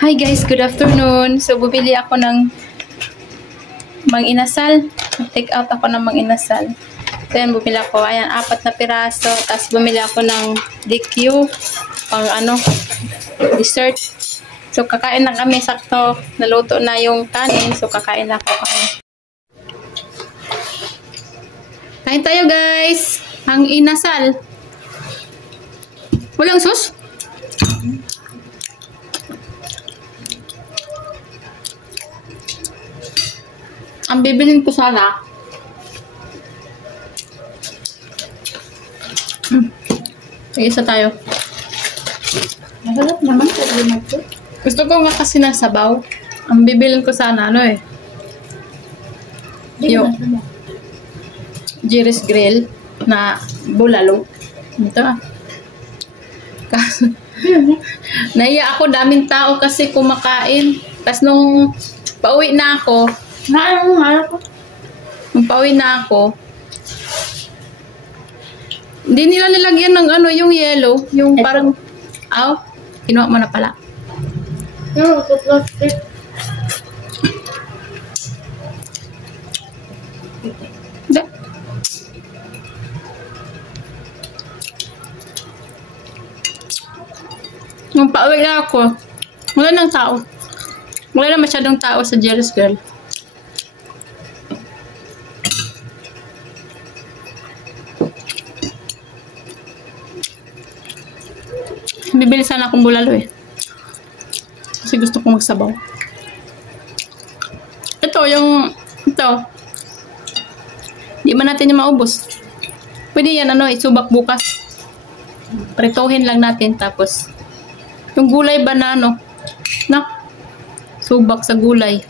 Hi guys, good afternoon. So, bumili ako ng mang-inasal. Take out ako ng mang-inasal. So, yan, bumili ako. Ayan, 4 na piraso. Tapos, bumili ako ng DQ. Pang dessert. So, kakain na kami. Sakto, naluto na yung kanin. So, kakain na ako kami. Kain tayo guys. Ang inasal. Walang sus? Ang bibilin ko sana. Isa tayo. Nagalap naman sa ito. Gusto ko nga kasi ng sabaw. Ang bibilin ko sana, ano eh. Yung Jerry's Grill na bulalo. Ito ah. Kaso, naiya ako, daming tao kasi kumakain. Tapos nung pauwi na ako, nung pauwi na ako, hindi nila nilagyan ng ano, yung yellow, yung parang, kinuha mo na pala. No, sa plastic. Hindi. Nung pauwi na ako, wala nang tao. Wala na masyadong tao sa Jerry's Grill. Bibili sana akong bulalo eh. Kasi gusto kong magsabaw. Ito, ito. Di ba natin yung maubos? Pwede yan, isubak bukas. Pritohin lang natin, tapos yung gulay ba na subak sa gulay.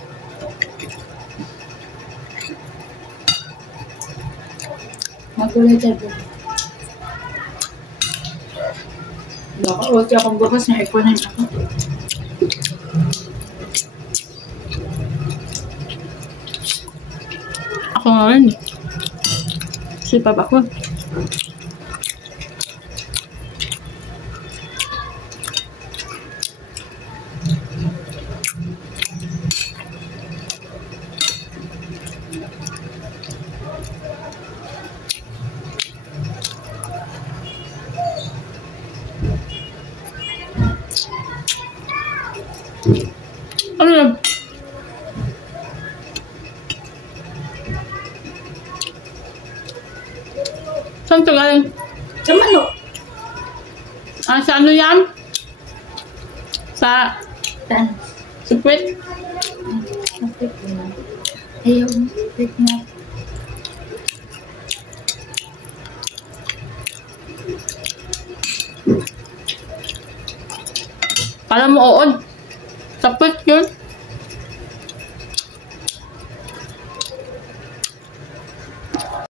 Magulay tayo. Naka-ulti akong bukas na ikunin ako. Ako nga rin. Sipap ako. Ano yan? Saan ito galing? Sa manok. Sa ano yan? Sa Saan? sipit? Ayaw, wait na. Para mo ood. Sapit yun.